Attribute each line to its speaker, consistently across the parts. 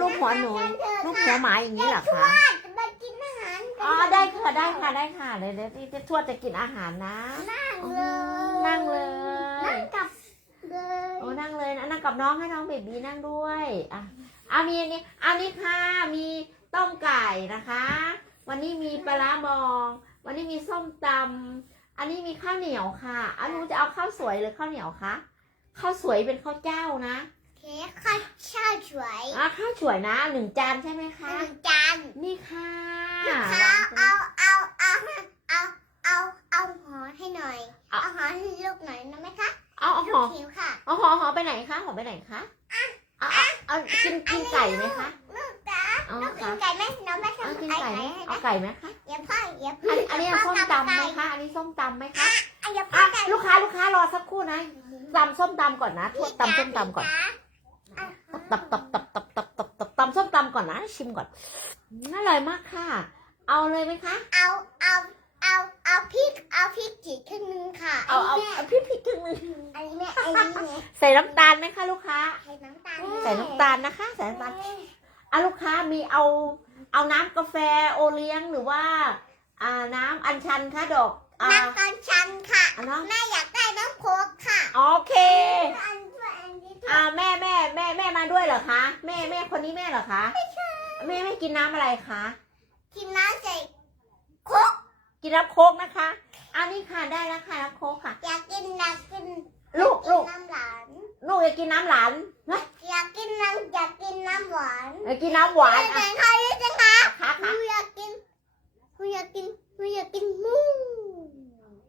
Speaker 1: รูปหัวหนูรูปหัวหมาอย่างนี้เหรอคะ
Speaker 2: จะมากินอาหารกัน
Speaker 1: อ๋อได้ค่ะได้ค่ะได้ค่ะเดี๋ยวเดี๋ยวเดี๋ยวทวดจะกินอาหารนะ
Speaker 2: นั่งเลย
Speaker 1: นั่งเลย
Speaker 2: นั่งกับเลย
Speaker 1: โอ้นั่งเลยนะนั่งกับน้องให้น้องเบบีนั่งด้วยอะเอามีอันนี้อันนี้ค่ะมีต้มไก่นะคะ วันนี้มีปลาร้าบอง วันนี้มีส้มตำอันนี้มีข้าวเหนียวค่ะอันนู้นจะเอาข้าวสวยหรือข้าวเหนียวคะข้าวสวยเป็นข้าวเจ้านะ
Speaker 2: เค้กข้าวเช่าสวย
Speaker 1: อะข้าวสวยนะหนึ่งจานใช่ไหมคะ
Speaker 2: หนึ่งจาน
Speaker 1: นี่ค่ะ
Speaker 2: ลูกค้าเอาเอาเอาเอาเอาเอาหอให้หน่อย เอาหอให้ลูกหน่อยนะไหมคะ
Speaker 1: เอาเอา
Speaker 2: ลู
Speaker 1: ห่อก
Speaker 2: หิวค่ะ
Speaker 1: เอาห่อห่อไปไหนคะห่อไปไหนคะเอาเอาเอากินกินไก่ไหมคะ
Speaker 2: ลูกจ๋า
Speaker 1: เอา
Speaker 2: ลูกกิ
Speaker 1: ค่ะ
Speaker 2: นไก่ไหมน้องไม่
Speaker 1: เอา
Speaker 2: ทำ
Speaker 1: กิน
Speaker 2: ไก่
Speaker 1: ไก่ไหม
Speaker 2: ให้
Speaker 1: เอา
Speaker 2: นะ
Speaker 1: ไก่ไหมคะ
Speaker 2: อย่าพ่ออย่า
Speaker 1: อันอันนี้ส้มตำไหมคะอันนี้ส้มตำไหมคะ
Speaker 2: อะอย่าพ่อ
Speaker 1: อะ
Speaker 2: ไก่
Speaker 1: ลูกค้าลูกค้ารอสักครู่นะตำส้มตำก่อนนะทวดตำส้มตำก่อน ตับตับตับตับตับตับตับตำส้มตำก่อนนะ ชิมก่อนอืมอร่อยมากค่ะ เอาเลยไหมคะ
Speaker 2: เอาเอาเอาเอาพริกเอาพริกจีครึ่งนึงค่ะ
Speaker 1: เอาเอาเอาพริกพริกครึ่งนึง
Speaker 2: อันนี้แม่อันนี้แม่
Speaker 1: ใส่น้ำตาลไหมคะลูกค้า
Speaker 2: ใส่น้ำตาล
Speaker 1: ใส่น้ำตาลนะคะ ใส่น้ำตาลอะลูกค้ามีเอาเอาน้ำกาแฟโอเลี้ยงหรือว่า อ่าน้ำอัญชันคะดอกอ่า
Speaker 2: น้ำตาลชันค่ะ
Speaker 1: อะเนาะ
Speaker 2: แม่อยากได้น้ำโค้กค่ะ
Speaker 1: โอเค
Speaker 2: อันด้วยอันนี้ด้วย
Speaker 1: อ่าแม่แม่แม่แม่มาด้วยเหรอคะ แม่แม่คนนี้แม่เหรอคะแม่ไม่กินน้ำอะไรคะ
Speaker 2: กินน้ำใส่โคก
Speaker 1: กินน้ำโคกนะคะอันนี้ค่ะได้แล้วค่ะน้ำโคกค่ะ
Speaker 2: อยากกินอยากกิน
Speaker 1: ลูกลูก
Speaker 2: น้ำหวาน
Speaker 1: ลูกอยากกินน้ำหลานนะ
Speaker 2: อยากกินน้ำอยากกินน้ำหวาน
Speaker 1: อยากกินน้ำหวานอะ
Speaker 2: ใครจะคะ
Speaker 1: ค่ะ
Speaker 2: หนู
Speaker 1: ค่ะ
Speaker 2: อยากกินหนูอยากกินหนูอยากกินหมู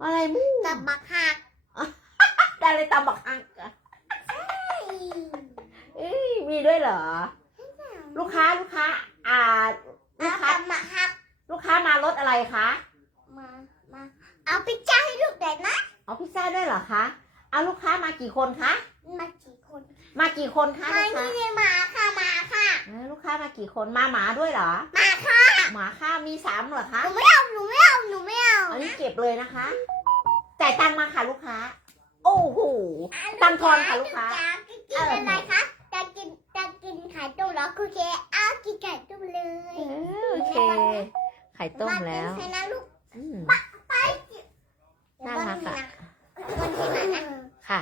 Speaker 1: อะไรมู
Speaker 2: กับบักหัก
Speaker 1: ได้เลยตำบักฮังอะ เอ้ยมีด้วยเหรอ ลูกค้าลูกค้า อ่า ลู
Speaker 2: เอา
Speaker 1: กค้า
Speaker 2: กับบักหัก
Speaker 1: ลูกค้ามารถอะไรคะ
Speaker 2: มามาเอาไปจ้าให้ลูกเด็ดนะ
Speaker 1: เอาพิซซ่าด้วยเหรอคะเอาลูกค้ามากี่คนคะ
Speaker 2: มากี่คน
Speaker 1: มากี่คนคะ
Speaker 2: มา
Speaker 1: ลูกค้า
Speaker 2: นี่เลยมาค่ะมาค่ะ
Speaker 1: เออลูกค้ามากี่คนมาหมาด้วยเหรอ
Speaker 2: มาค่ะ
Speaker 1: หมาค่ามีสามเหรอ
Speaker 2: ห
Speaker 1: คะ
Speaker 2: นูไม่เอาหนูไม่เอาหนูไม่เอา
Speaker 1: อันนี้เก็บเลยนะคะจ่ายตังค์มาค่ะลูกค้า โอ้โหตังค์ทอนค่ะลูกค้า
Speaker 2: จะ กินอะไรคะจะกินจะกินไข่ต้มเหรอคุณเคเอากินไข่ต้มเลย
Speaker 1: เออโอเค ไข่ต้มแล้วา
Speaker 2: กินใช่นะลูก
Speaker 1: อืม
Speaker 2: ไป
Speaker 1: น่ารักอะ
Speaker 2: วันที่ไหนนะ
Speaker 1: ค่ะ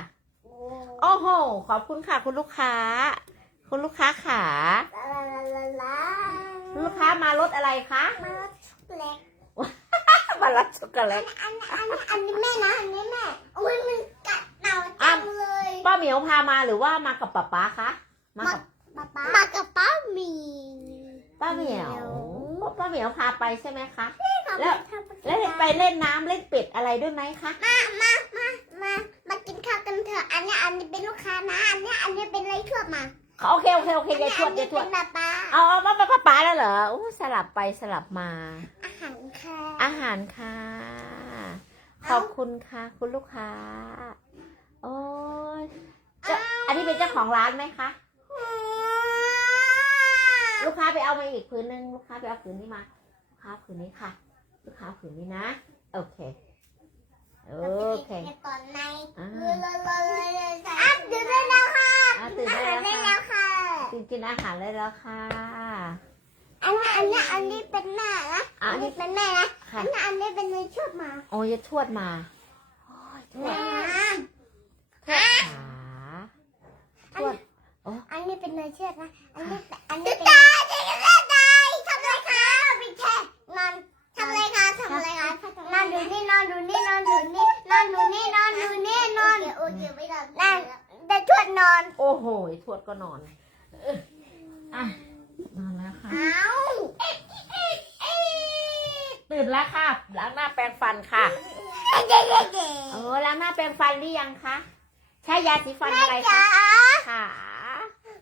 Speaker 1: โอ้โห ขอบคุณค่ะ คุณลูกค้า คุณลูกค้าขา
Speaker 2: ลาลาลาลา
Speaker 1: คุณลูกค้ามารถอะไรคะ
Speaker 2: มาช็อกโกแลต
Speaker 1: มารับช็อกโกแลต
Speaker 2: อันอันอันนี้แม่นะ อันนี้แม่อุ้ยมันกัดเต่าจังเลย
Speaker 1: ป้าเหมียวพามาหรือว่ามากับป๊าป๊าคะมากับ
Speaker 2: ป๊าป๊ามากับป้าหมี
Speaker 1: ป้าเหมียวป้าเหมียวพาไปใช่ไหมคะ
Speaker 2: แล้
Speaker 1: แล้ววไปเล่นน้ำเล่นเป็ดอะไรด้วยไหมคะ
Speaker 2: มามามามามากินข้าวกันเถอะอันนี้อันนี้เป็นลูกค้านะอันนี้อันนี้เป็นไรทั่วมา
Speaker 1: โอเคโอเคโอเคยายทวด
Speaker 2: อัน
Speaker 1: ยา
Speaker 2: นี้
Speaker 1: ยทว
Speaker 2: เป็
Speaker 1: ด
Speaker 2: นป้าป้า
Speaker 1: เอาเอามาเป็นป้าป๋าแล้วเหรออู้สลับไปสลับมา
Speaker 2: อาหารค่ะ
Speaker 1: อาหารค่ะขอบคุณค่ะคุณลูกค้า โอ้ยเจ้าอันนี้เป็นเจ้าของร้านไหมคะ ลูกค้าไปเอามาอีกผืนนึงลูกค้าไปเอาผืนนี้มา ลูกค้าผืนนี้ค่ะ ลูกค้าผืนนี้นะ โอเค โอเค
Speaker 2: ก่อนใน
Speaker 1: อ่า
Speaker 2: เลยเลยเลยเลยอะตื่นได้แล้วค่ะ
Speaker 1: อะตื่นได้แล้ว
Speaker 2: ได้
Speaker 1: ค่ะ
Speaker 2: แล้วค่ะ
Speaker 1: กินกินอาหารได้แล้วค่ะ
Speaker 2: อันนี้อันนี้อันนี้เป็นแม่นะ
Speaker 1: อะ
Speaker 2: อั
Speaker 1: อั
Speaker 2: น
Speaker 1: น
Speaker 2: นี้
Speaker 1: นี้
Speaker 2: เป็นแม่นะ
Speaker 1: ค่ะ
Speaker 2: อันนี้อันนี้เป็นในชุดมา
Speaker 1: โอ้ยทวดมา โอ้ยทว
Speaker 2: แม่
Speaker 1: ด
Speaker 2: นะ
Speaker 1: ทวด ขาทวด
Speaker 2: อันนี้เป็นในเชือกนะ อันนี้อันนี้เป็นตายจะเล่นตายทำไรคะพี่แค่นอนทำไรคะทำไรคะนอนดูนี่นอนดูนี่นอนดูนี่นอนดูนี่นอนดูนี่นอนโอเคไม่นอนนั่นแต่ทวดนอน
Speaker 1: โอ้โหทวดก็นอนเอออะนอนแล้วค่ะ
Speaker 2: เอา
Speaker 1: ตื่นแล้วค่ะล้างหน้าแปรงฟันค่ะ
Speaker 2: เย้เย้เย้
Speaker 1: เออล้างหน้าแปรงฟันหรือยังคะ ใช้ยาสีฟันอะไร
Speaker 2: จ๋า
Speaker 1: คะค่ะ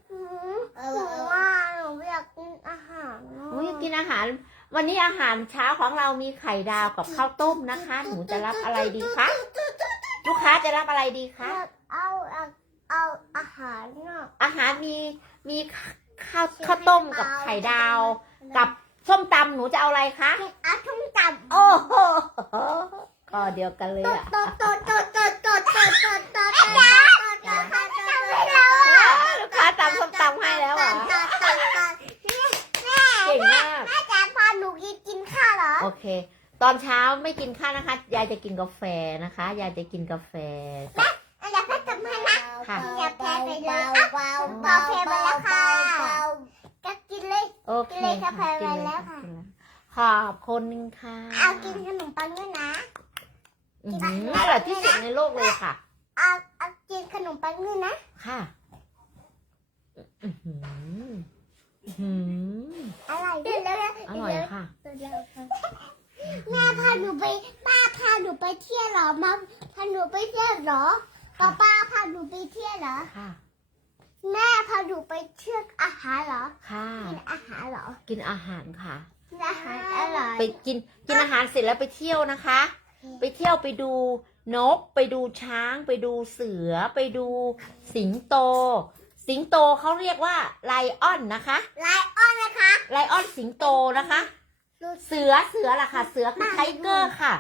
Speaker 2: หนูว่าหนูอยากกินอาหาร
Speaker 1: หนูอยากกินอาหาร วันนี้อาหารเช้าของเรามีไข่ดาวกับข้าวต้มนะคะ หนูจะรับอะไรดีคะลูกค้าจะรับอะไรดีคะ
Speaker 2: เอาเอาเอาอาหารเนาะ
Speaker 1: อาหารมีมีข้าวข้าวต้มกับไข่ดาว กับส้มตำหนูจะเอาอะไรคะ
Speaker 2: เอาทุ่มตำ
Speaker 1: โอ้โหก็เดียวกันเลย
Speaker 2: โต
Speaker 1: อะ ลูกค้าตำส้มตำให้แล้วเหรอ
Speaker 2: เก่มาแม่จ๋าพาหนูกินกินข้าวเหรอ
Speaker 1: โอเค ตอนเช้าไม่กินข้าวนะคะ ยายจะกินกาแฟนะคะ ยายจะกินกาแฟ
Speaker 2: แม่าแพ้ทำให้นะอย่าแพ้ไปเลยเบาแพ้ไปแล้วค่ะก็กินเลย
Speaker 1: โอเค
Speaker 2: กินเลยกาแฟไปแล้วค่ะ
Speaker 1: ขอบคุณค่ะ
Speaker 2: เอากินขนมปังด้วยนะ
Speaker 1: นี่แหละที่สุดในโลกเลยค่ะ
Speaker 2: กินขนมปังด้วยนะ
Speaker 1: ค่ะอือหืออื้อหือ
Speaker 2: อร่อยด้วยแล้ว
Speaker 1: อร่อยค่ะ
Speaker 2: แม่พาหนูไปป้าพาหนูไปเที่ยวเหรอมาพาหนูไปเที่ยวเหรอป้าป้าพาหนูไปเที่ยวเหรอ
Speaker 1: ค่ะ
Speaker 2: แม่พาหนูไปเที่ยวอาหารเหรอ
Speaker 1: ค่ะ
Speaker 2: กินอาหารเหรอ
Speaker 1: กินอาหารค่ะ
Speaker 2: กินอาหารอร่อย
Speaker 1: ไปกินกินอาหารเสร็จแล้วไปเที่ยวนะคะ ไปเที่ยวไปดู นกไปดูช้างไปดูเสือไปดูสิงโต สิงโตเขาเรียกว่าไลออนนะคะ
Speaker 2: ไลออนนะคะ
Speaker 1: ไลออนสิงโตนะคะ เสือเสือล่ะค่ะ เสือคือไทเกอร์ค่ะ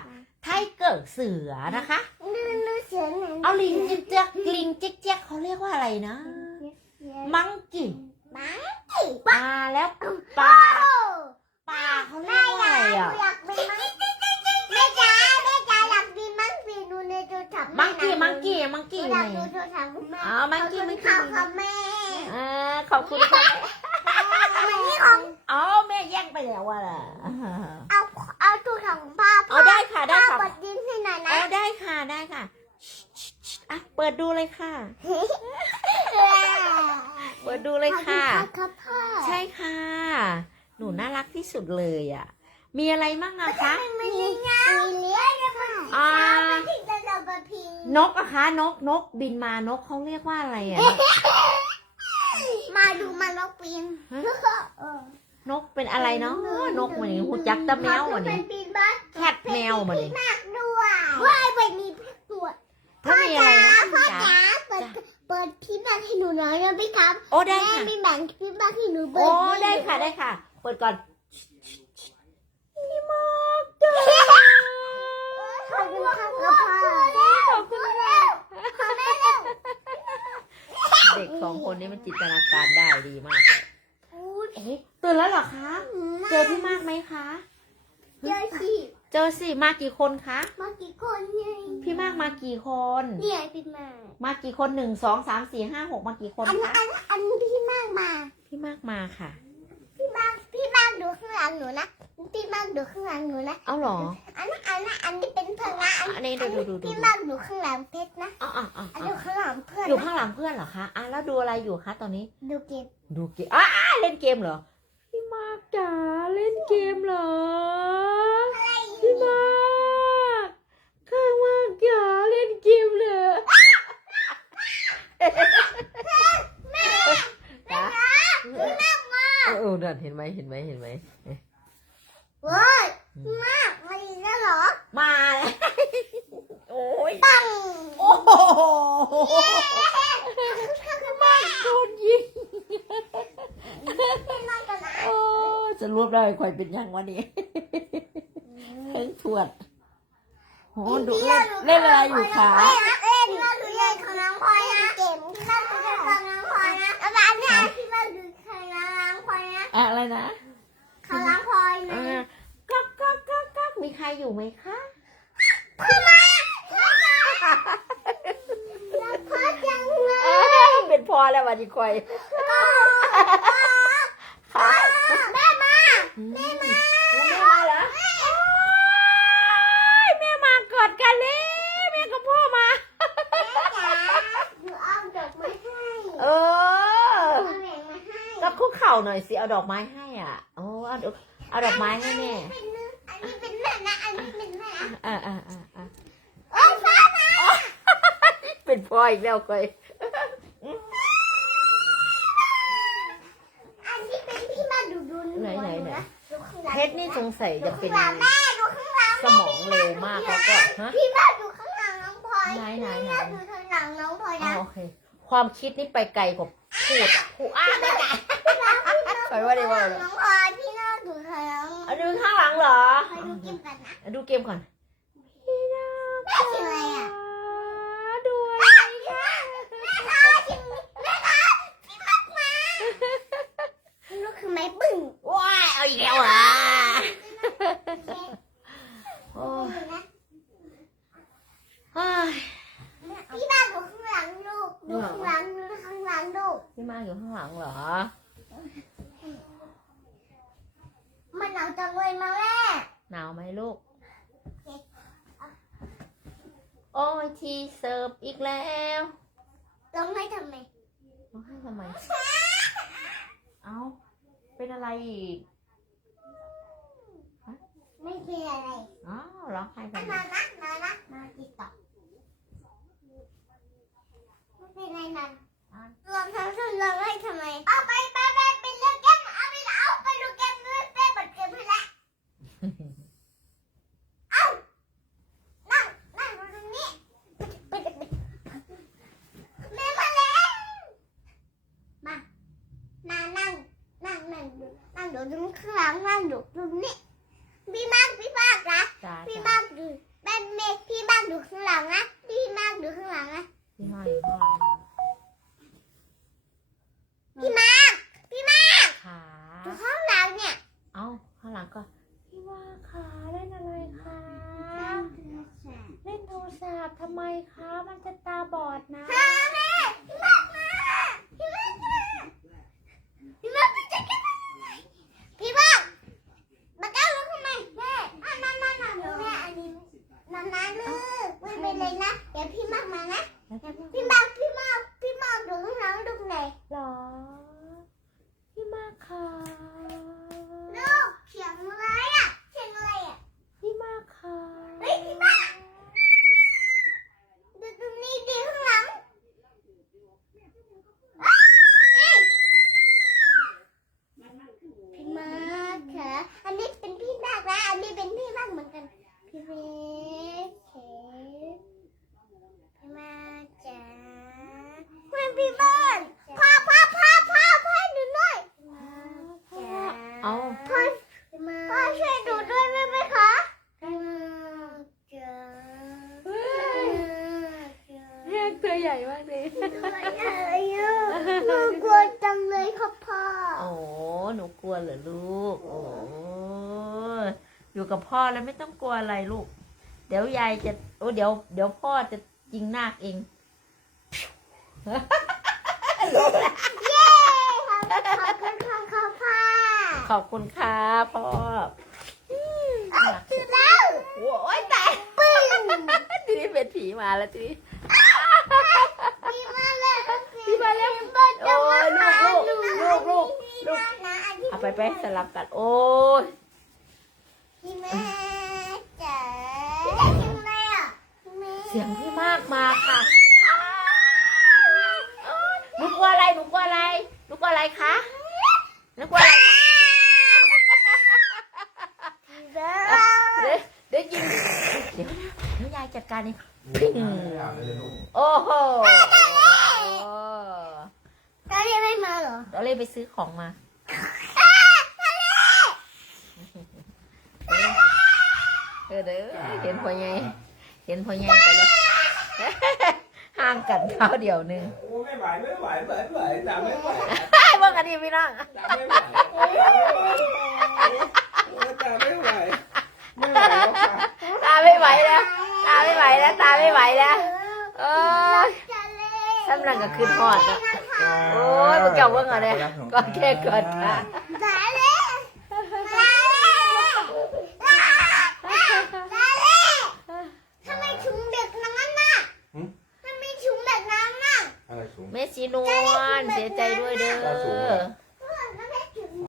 Speaker 1: ไทเกอร์เสือนะคะ
Speaker 2: นูนูเสือหนัง
Speaker 1: เอาลิงจิ๊กเจ๊กลิงจิ๊กเจ๊กเขาเรียกว่าอะไรนะ มังกี้
Speaker 2: มา
Speaker 1: ปลาแล้วปลาปลาเขาเรี
Speaker 2: แม่
Speaker 1: ยกว่า
Speaker 2: อยา
Speaker 1: อะไรอะ
Speaker 2: มังกี้มัง
Speaker 1: กี้มัง
Speaker 2: หนู
Speaker 1: กี้
Speaker 2: อ
Speaker 1: ไหน
Speaker 2: ยากดูโทรศัพท์คุณแม่
Speaker 1: อ๋อมังกี้มังกี้
Speaker 2: ข่าวค่ะแม่
Speaker 1: อ่าขอบคุณค่ะ
Speaker 2: มันนี่ของ
Speaker 1: อ๋อแม่แย่งไปแล้วว่ะล่ะ
Speaker 2: เอาเอาโทรศัพท์ของพ่อ
Speaker 1: เอาได้ค่ะได้
Speaker 2: พ่อ
Speaker 1: ค่ะ
Speaker 2: เปิดดินให้หน่อยนะ
Speaker 1: เอาได้ค่ะได้ค่ะอะเปิดดูเลยค่ะเปิดดูเลยค่ะ
Speaker 2: ขอบณครับพ่อ
Speaker 1: ใช่ค่ะ หนูน่ารักที่สุดเลยอะ มีอะไรมั่งอะคะ
Speaker 2: มีมีเลี้ยงมีเลี้ยง
Speaker 1: อ่า
Speaker 2: ที่จะเราไปพิง
Speaker 1: นกอะคะ นกนกบินมานกเขาเรียกว่าอะไรอะ
Speaker 2: มาดูมันเราปีน
Speaker 1: นกเป็นอะไรเนาะนกเหมือนหูจักตะแมวเหมือน
Speaker 2: เป็นปีนบ้าน
Speaker 1: แคทแมวเหมือน
Speaker 2: มากด้วยว่ายไปมีตัว
Speaker 1: ถ้ามีอะไรนะ
Speaker 2: พ่อ
Speaker 1: จ๋า
Speaker 2: เปิดเปิดพี่บ้านให้หนูหน่อยนะพี่ครับ
Speaker 1: โอ้ได้ค่ะ
Speaker 2: ไม่แบ่งพี่บ้านให้หนูเปิด
Speaker 1: โอ้ได้ค่ะได้ค่ะ เปิดก่อนพี่มากจ้า
Speaker 2: ขอบ คุณค่ะพ่อ
Speaker 1: ขอบคุณค่ะ
Speaker 2: ขอแม่เร็ว
Speaker 1: เด็กสองคนนี้มันจินตนาการได้ดีมากเลยเอ๊ะตื่นแล้วเหรอคะ เจอพี่มากไหมคะ
Speaker 2: เจอสิ
Speaker 1: เจอสิมากี่คนคะ
Speaker 2: มากี่คนเนี่ย
Speaker 1: พี่มากมากี่คน
Speaker 2: เนี่ยพี่มาก
Speaker 1: มากี่คนหนึ่งสองสามสี่ห้าหกมากี่คน
Speaker 2: อัน
Speaker 1: คะ
Speaker 2: อันอันพี่มากมา
Speaker 1: พี่มากมาค่ะ
Speaker 2: พี่มากพี่มากดูข้างหลังหนูนะ พี่มากดูข้างหลังหนูนะ
Speaker 1: เอาเหรอ
Speaker 2: อันนั้นอันนั้นอันนี้เป็นเพื่อนนะอัน
Speaker 1: อันนี้ดูดูดูดู
Speaker 2: พี่มากดูข้างหลังเพชรนะ
Speaker 1: อ๋ออ๋ออ๋อ
Speaker 2: อันนี้ข้างหลังเพื่อน
Speaker 1: อยู่
Speaker 2: นะ
Speaker 1: ข้างหลังเพื่อนเหรอคะ อะแล้วดูอะไรอยู่คะตอนนี้
Speaker 2: ดูเกม
Speaker 1: ดูเกมอ่าเล่นเกมเหรอ พี่มากจ๋าเล่นเกมเหรอ พี่มากข้างมากจ๋าเล่นเกมเหรอจ๋าเออเออนั่นเห็นไหมเห็นไหมเห็นไหม
Speaker 2: เว้ยพี่มากมาอีกแล้วเหรอ
Speaker 1: มาแล้วโอ้ย
Speaker 2: ปัง
Speaker 1: โอ้โหโดนยิง
Speaker 2: พี่มากกันนะ
Speaker 1: โอ้จะรวบได้ใครเป็นยังวะนี่เพิ่งทวดโหดูเล่นเล่นอะไรอยู่คะ
Speaker 2: เล่นเล่นพี่มากดูเล่นของน้องพลอยนะเกมพี่มากดูเล่นของน้องพลอยนะแล้วอันเนี้ยพี่มากดูของน้องพลอยนะ
Speaker 1: อะอะไรนะ
Speaker 2: ของน้องพลอยนะ
Speaker 1: อ่าก๊อกก๊อกก๊อกก๊ อยู่ไหมคะ
Speaker 2: พี่มากรักพ่อจังเลย
Speaker 1: เอ้ยเป็นพ่อแล้ววันนี้คอยค่ะ
Speaker 2: แม่มา
Speaker 1: แม่มาแม่มาเหรอโอ้ยแม่มากอดกันเลยแม่กับพ่อมา
Speaker 2: จ๋าหนูเอาดอกไม้ให้
Speaker 1: เออ
Speaker 2: เอาแหวนมาให้
Speaker 1: ก็คุกเข่าหน่อยสิเอาดอกไม้ให้อะโอ้เอาดอกเอาดอกไม้ให้แม่
Speaker 2: นเนื้ออันนี้เป็นแม่นะอันนี้เป็นแม่อะ
Speaker 1: อ่าอ่าอ่าอ่า
Speaker 2: โอ้ยฟ้ามา
Speaker 1: เป็นพ่ออีกแล้วคอย
Speaker 2: อันนี้เป็นพี่มาดูดู
Speaker 1: ไหนไหนไหน
Speaker 2: ดูข้างหลัง
Speaker 1: เพชรนี่สงสัยจะเป็น
Speaker 2: ดูข้างหลังแม่ดูข้างหลัง
Speaker 1: สมองเร็วมากแล้วก็ฮะ
Speaker 2: พี่มาดูข้างหลังน้องพลอย
Speaker 1: ไหนไหนไหน
Speaker 2: พี่มาดูข้างหลังน้องพลอย
Speaker 1: อ๋อ
Speaker 2: นะ
Speaker 1: โอเค ความคิดนี่ไปไกลกว่าพูดอะพูดอะไม่ได้ไปว่าได้ว่าเหรอ
Speaker 2: น้องพลอยพี่
Speaker 1: เอาดูข้างหลังเหรอ
Speaker 2: คอดูเกมก่อนนะ
Speaker 1: ดูเกมก่อน
Speaker 2: แม่ชื่ออะไรอะ
Speaker 1: ดูอะไร
Speaker 2: ม่ใช่อแม่คะพี่พักมาลูกคือไม้บึ้ง
Speaker 1: ว้าวเอาอีกแล้วอะโอ้ยพี่มาก
Speaker 2: อยู่ข้างหลังลูกดูข้างหลังดูข้างหลังลูก
Speaker 1: พี่มาอยู่ข้างหลังเหรอ
Speaker 2: มันหนาวจังเลยมาแม่
Speaker 1: หนาวไหมลูก โอ้ยทีเสิร์ฟอีกแล้ว
Speaker 2: ร้องให้ทำไม
Speaker 1: ร้องไห้ทำไม เอ้าเป็นอะไรอีก
Speaker 2: ไม่เป็นอะไร
Speaker 1: อ้าวร้องไห้
Speaker 2: อะ
Speaker 1: ทำไม
Speaker 2: นอนนะนอนนะนอนติดต่อไม่เป็นไรนอนลองทำสุดลองให้ทำไม เอาไปไปไปไปเล่นเกมเอาไปเอาไปดูเกมด้วยไปเปิดเกมให้ละเอานั่งนั่งดูตรงนี้ไปไปไปแม่มาแล้วมามานั่งนั่งนั่งดูนั่งดูตรงข้างหลังนั่งดูตรงนี้พี่มากพี่มากนะ
Speaker 1: จ้า
Speaker 2: พี่
Speaker 1: จ้า
Speaker 2: บ้านดูแม่เมฆพี่บ้านดูข้างหลังนะพี่บ้านดูข้างหลังนะ
Speaker 1: พี่มาอยู่ข้างหลัง
Speaker 2: พี่มากพี่มาก
Speaker 1: ขา
Speaker 2: ดูข้างหลังเนี่ย
Speaker 1: เอ้า ข้างหลังก็ พี่ว่าขาเล่นอะไรคะ เล่นโทรศัพท์ทำไมคะ มันจะตาบอดนะ
Speaker 2: ฮะแม่พี่มากมาพี่มากมาพี่มากพี่จะกินอะไรพี่มากมาก้าวลุกทำไมแม่อะนั่นนั่นนั่นแม่อันนี้นั่นนั่นลูกไม่เป็นไรนะเดี๋ยวพี่มากมานะพี่มากพี่มากพี่มากดูข้างหลังดูไหน
Speaker 1: หรอ พี่มากค่ะ
Speaker 2: ลูกเสียงอะไรอะเสียงอะไรอะ
Speaker 1: พี่มากค่ะ
Speaker 2: เฮ้ยพี่มาก ดูตรงนี้ดีข้างหลังอ้าวเอ้ยพี่มากค่ะอันนี้เป็นพี่มากนะอันนี้ เป็นพี่มากเหมือนกัน พี่เมฆเคพี่มากจ๋าเพื่อนพี่บ้านพ่อพ่อพ่อพ่อพ่อให้หนูหน่อยจ๋า
Speaker 1: เอา
Speaker 2: พ่อพ่อช่วยดูด้วยได้ไหมคะพี่มากจ๋า
Speaker 1: เรียกตัวใหญ่มากเลย
Speaker 2: อะไรอะหนูกลัวจังเลยครับพ่อ
Speaker 1: โอ้หนูกลัวเหรอลูก โอ้ อยู่กับพ่อแล้วไม่ต้องกลัวอะไรลูก เดี๋ยวยายจะโอ้เดี๋ยวเดี๋ยวพ่อจะยิงนาคเอง
Speaker 2: เย้ขอบคุณค่ะครับพ่อ
Speaker 1: ขอบคุณครับพ่ออืมน่ารัก
Speaker 2: ตื่
Speaker 1: สุ
Speaker 2: น
Speaker 1: ด
Speaker 2: แล้ว
Speaker 1: โอ้ยตาย
Speaker 2: ปึ้ง
Speaker 1: ทีนี้เป็นผีมาแล้วทีนี้
Speaker 2: พี่มาแล้ว
Speaker 1: พี่มาแล้ว
Speaker 2: พี่มาจะ
Speaker 1: โอ้
Speaker 2: มายหา
Speaker 1: ลูกลูกลูกลูก
Speaker 2: พี่มานะอันนี้
Speaker 1: เอาไปไปสลับกันโอ้ย
Speaker 2: พี่แม่จ๋าเสียงอะไรอะพี่แม่
Speaker 1: เสียงพี่มากมาค่ะหนูกลัวอะไรหนูกลัวอะไรหนูกลัวอะไรคะหนูกลัวอะไรคะ
Speaker 2: เด้อ
Speaker 1: เดี๋ยวเดี๋ยวยิงเดี๋ยวนะเดี๋ ยวยายจัดการเองพิงโอ้โห
Speaker 2: ตอนนี้ไม่มาเหรอ
Speaker 1: เราเลยไปซื้อของมาเออเด้อเห็นพ่อใหญ่เห็นพ่อใหญ่ไปแล้วห่างกันเขาเดียวหนึง
Speaker 3: โอ้ไม่ไหวไม่ไหวไม่ไหวตามไม่ไหว
Speaker 1: เมื่อกันดีพี่น้อง
Speaker 3: ตามไม่ไหวตามไม่ไหวไม่ไหวแล้วค่ะ
Speaker 1: ตาไม่ไหวแล้วตา ไม่ไหวแล้วตาไม่ไหวแล้วเออสำนักก็ขึ้นฮอดอะโอ้ยพวกเจ้าเบิ่งเอะไรก็แค่เกิดค่ะ
Speaker 2: ตายแล้วตายแล้วตายแล้วทำไมถุงเด็กนั้นน่ะทำไมถุงแบบนั้นน่ะ
Speaker 3: อะไรสูง
Speaker 1: เมสซีนวลเสียใจด้วยเด้อ